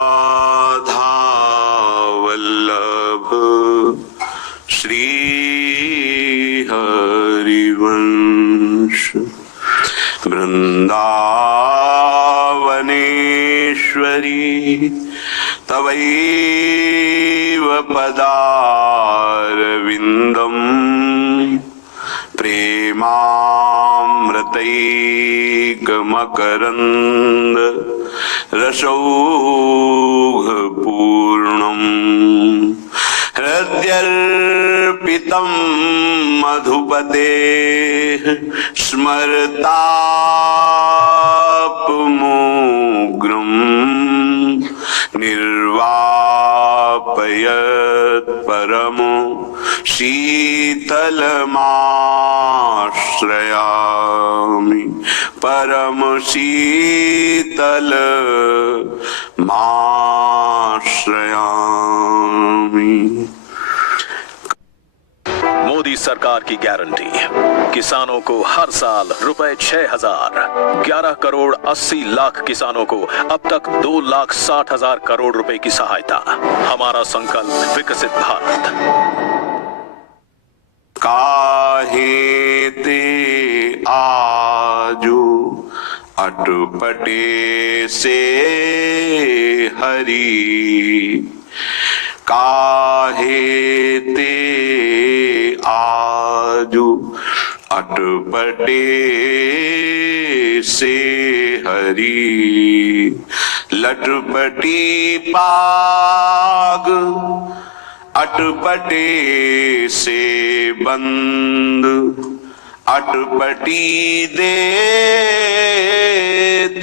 राधा वल्लभ श्री हरिवंश वृंदावनेश्वरी तवैव पदारविन्दम् प्रेमामृतैकमकरन्द रसौघपूर्णम् हृद्यर्पितं मधुपतेः स्मरतापमोग्रम् निर्वापयत् परमो शीतलमाश्रयामि परम शीतलमाश्रयामि। मोदी सरकार की गारंटी, किसानों को हर साल रुपए 6,000, 11 करोड़ 80 लाख किसानों को अब तक 2,60,000 करोड़ रुपए की सहायता। हमारा संकल्प विकसित भारत। काहे ते आजू अटपटे से हरि, काहे ते आजू अटपटे से हरि। लटपटी पाग अटपटे से बंद, अटपटी देत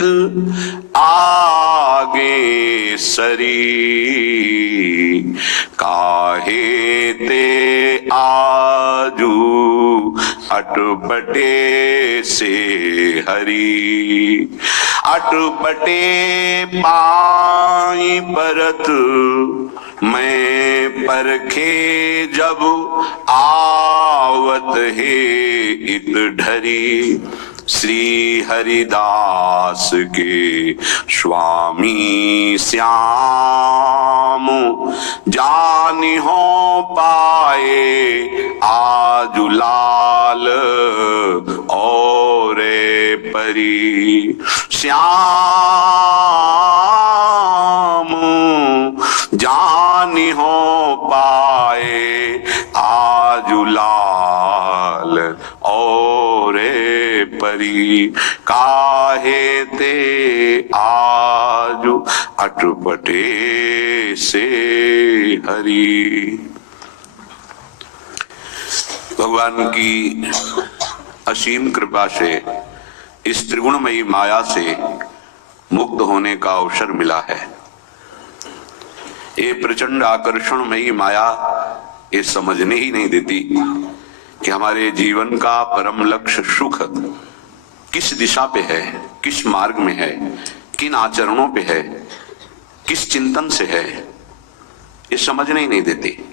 आगे सरी। काहे ते आजू अटपटे से हरि। अटपटे पाई परत मैं परखे जब आवत है इत ढरी। श्री हरिदास के स्वामी श्याम जानि हो पाए आजु लाल और परी। श्याम जानि हो पाए आजु लाल और परी। काहे ते आजु अटपटे से हरि। भगवान की असीम कृपा से इस त्रिगुणमयी माया से मुक्त होने का अवसर मिला है। ये प्रचंड आकर्षणमयी माया ये समझने ही नहीं देती कि हमारे जीवन का परम लक्ष्य सुख किस दिशा पे है, किस मार्ग में है, किन आचरणों पे है, किस चिंतन से है, ये समझने ही नहीं देती।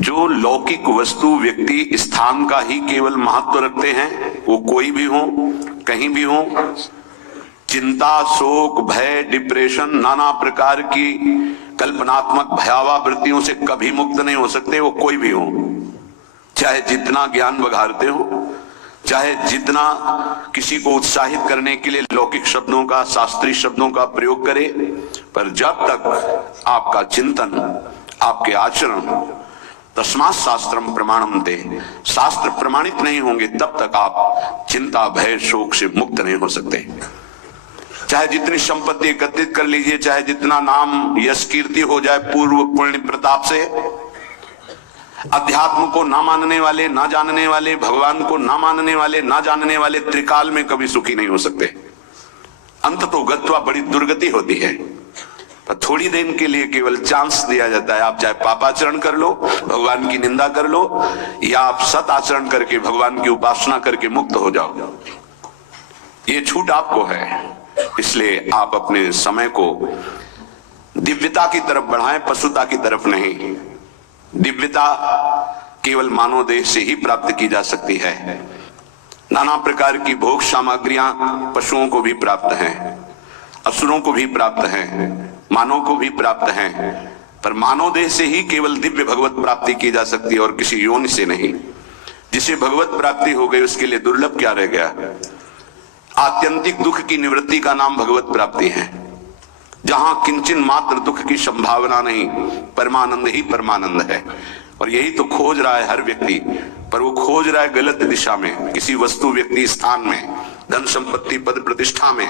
जो लौकिक वस्तु व्यक्ति स्थान का ही केवल महत्व रखते हैं, वो कोई भी हो, कहीं भी हो, चिंता, शोक, भय, डिप्रेशन, नाना प्रकार की कल्पनात्मक भयावह वृत्तियों से कभी मुक्त नहीं हो सकते। वो कोई भी हो, चाहे जितना ज्ञान बघारते हो, चाहे जितना किसी को उत्साहित करने के लिए लौकिक शब्दों का, शास्त्रीय शब्दों का प्रयोग करे, पर जब तक आपका चिंतन, आपके आचरण तस्मात् शास्त्रम प्रमाणम ते, शास्त्र प्रमाणित नहीं होंगे, तब तक आप चिंता, भय, शोक से मुक्त नहीं हो सकते। चाहे जितनी संपत्ति एकत्रित कर लीजिए, चाहे जितना नाम यश कीर्ति हो जाए पूर्व पुण्य प्रताप से, अध्यात्म को ना मानने वाले, ना जानने वाले, भगवान को ना मानने वाले, ना जानने वाले त्रिकाल में कभी सुखी नहीं हो सकते। अंत तो गत्वा बड़ी दुर्गति होती है। पर थोड़ी देर के लिए केवल चांस दिया जाता है। आप चाहे पापाचरण कर लो, भगवान की निंदा कर लो, या आप सत आचरण करके भगवान की उपासना करके मुक्त हो जाओ। ये छूट आपको है। इसलिए आप अपने समय को दिव्यता की तरफ बढ़ाएं, पशुता की तरफ नहीं। दिव्यता केवल मानव देह से ही प्राप्त की जा सकती है। नाना प्रकार की भोग सामग्रियां पशुओं को भी प्राप्त हैं। असुरों को भी प्राप्त है, मानव को भी प्राप्त है, पर मानव देह से ही केवल दिव्य भगवत प्राप्ति की जा सकती है और किसी योनि से नहीं। जिसे भगवत प्राप्ति हो गई उसके लिए दुर्लभ क्या रह गया? आत्यंतिक दुख की निवृत्ति का नाम भगवत प्राप्ति है। जहां किंचन मात्र दुख की संभावना नहीं, परमानंद ही परमानंद है। और यही तो खोज रहा है हर व्यक्ति, पर वो खोज रहा है गलत दिशा में, किसी वस्तु, व्यक्ति, स्थान में, धन संपत्ति, पद प्रतिष्ठा में,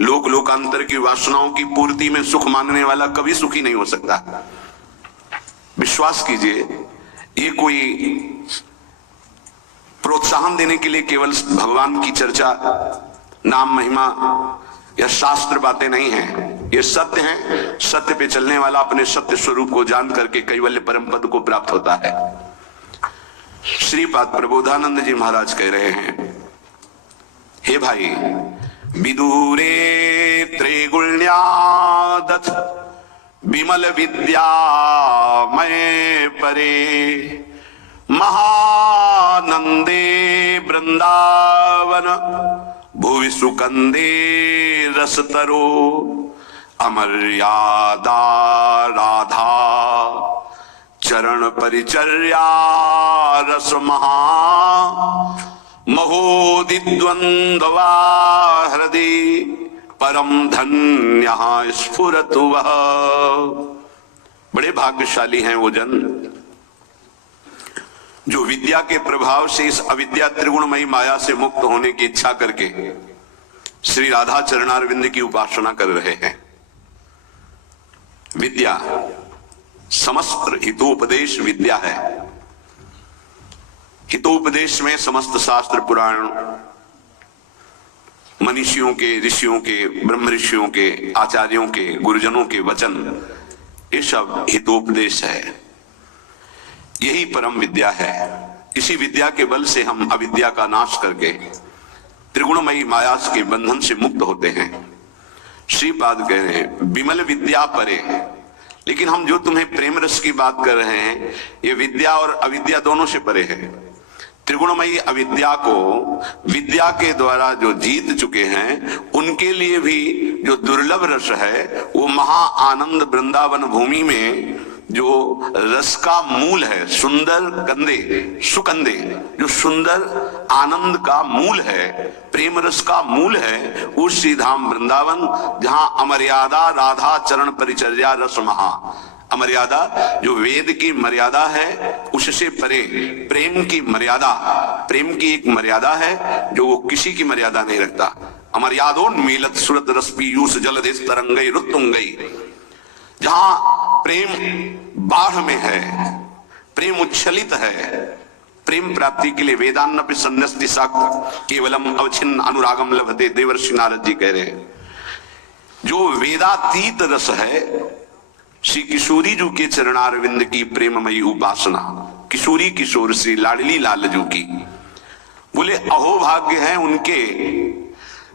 लोक लोकांतर की वासनाओं की पूर्ति में सुख मांगने वाला कभी सुखी नहीं हो सकता। विश्वास कीजिए, ये कोई प्रोत्साहन देने के लिए केवल भगवान की चर्चा, नाम, महिमा या शास्त्र बातें नहीं है। ये सत्य है। सत्य पे चलने वाला अपने सत्य स्वरूप को जान करके कैवल्य परम पद को प्राप्त होता है। श्रीपाद प्रबोधानंद जी महाराज कह रहे हैं, हे भाई, विदूरे त्रैगुण्यादथ विमल विद्या मय परे, महानंदे वृंदावन भुवि सुकंदे रसतरो, अमर्यादा राधा चरण परिचर्या रस महा, महोदिद्वंद्वा हृदय परम धन्य स्फुरतु वह। बड़े भाग्यशाली हैं वो जन जो विद्या के प्रभाव से इस अविद्या त्रिगुणमयी माया से मुक्त होने की इच्छा करके श्री राधा चरणारविंद की उपासना कर रहे हैं। विद्या समस्त हितोपदेश विद्या है। हितोपदेश में समस्त शास्त्र पुराण, मनीषियों के, ऋषियों के, ब्रह्म ऋषियों के, आचार्यों के, गुरुजनों के वचन, ये सब हितोपदेश है। यही परम विद्या है। इसी विद्या के बल से हम अविद्या का नाश करके त्रिगुणमयी माया के बंधन से मुक्त होते हैं। श्रीपाद कह रहे हैं, विमल विद्या परे। लेकिन हम जो तुम्हें प्रेम रस की बात कर रहे हैं, ये विद्या और अविद्या दोनों से परे है। त्रिगुणमयी अविद्या को विद्या के द्वारा जो जीत चुके हैं, उनके लिए भी जो दुर्लभ रस है, वो महा आनंद वृंदावन भूमि में जो रस का मूल है, सुंदर कंदे, सुकंदे, जो सुंदर आनंद का मूल है, प्रेम रस का मूल है, वो श्री धाम वृंदावन, जहां अमर्यादा राधा चरण परिचर्या रस महा। अमर्यादा जो वेद की मर्यादा है, उससे परे प्रेम की मर्यादा, प्रेम की एक मर्यादा है जो वो किसी की मर्यादा नहीं रखता। अमर्यादोन्मीलत सुरत रस पीयूष जलधिस तरंगई रुत्तुंगई। जहां प्रेम बाढ़ में है, प्रेम उच्छलित है, प्रेम प्राप्ति के लिए वेदान्नपि सन्नस्ति साक्त केवलम अवच्छिन्न अनुरागम लभते, देवर्षि नारद जी कह रहे हैं। जो वेदातीत रस है, श्री किशोरी जी के चरणारविंद की प्रेममयी उपासना, किशोरी किशोर श्री लाडली लालजू की। बोले अहोभाग्य है उनके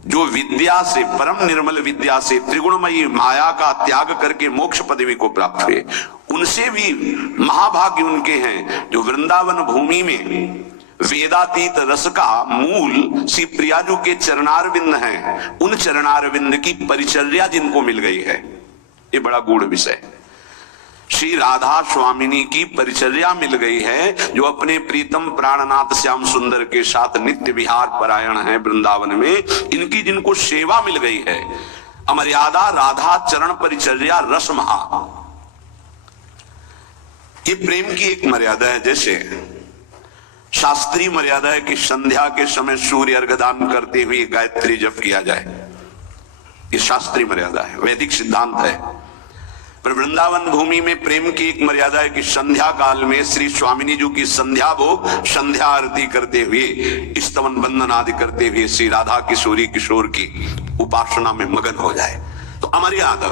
जो विद्या से, परम निर्मल विद्या से त्रिगुणमयी माया का त्याग करके मोक्ष पदवी को प्राप्त हुए। उनसे भी महाभाग्य उनके हैं जो वृंदावन भूमि में वेदातीत रस का मूल श्री प्रियाजू के चरणारविंद हैं। उन चरणारविंद की परिचर्या जिनको मिल गई है, ये बड़ा गूढ़ विषय। श्री राधा स्वामिनी की परिचर्या मिल गई है, जो अपने प्रीतम प्राणनाथ श्याम सुंदर के साथ नित्य विहार परायण है वृंदावन में। इनकी जिनको सेवा मिल गई है, अमर्यादा राधा चरण परिचर्या रस महा। ये प्रेम की एक मर्यादा है। जैसे शास्त्रीय मर्यादा है कि संध्या के समय सूर्य अर्घदान करते हुए गायत्री जप किया जाए, ये शास्त्रीय मर्यादा है, वैदिक सिद्धांत है। पर वृंदावन भूमि में प्रेम की एक मर्यादा है कि संध्या काल में श्री स्वामिनी जी की संध्या भोग, संध्या आरती करते हुए, स्तवन वंदन आदि करते हुए श्री राधा किशोरी किशोर की उपासना में मगन हो जाए। तो अमर्यादा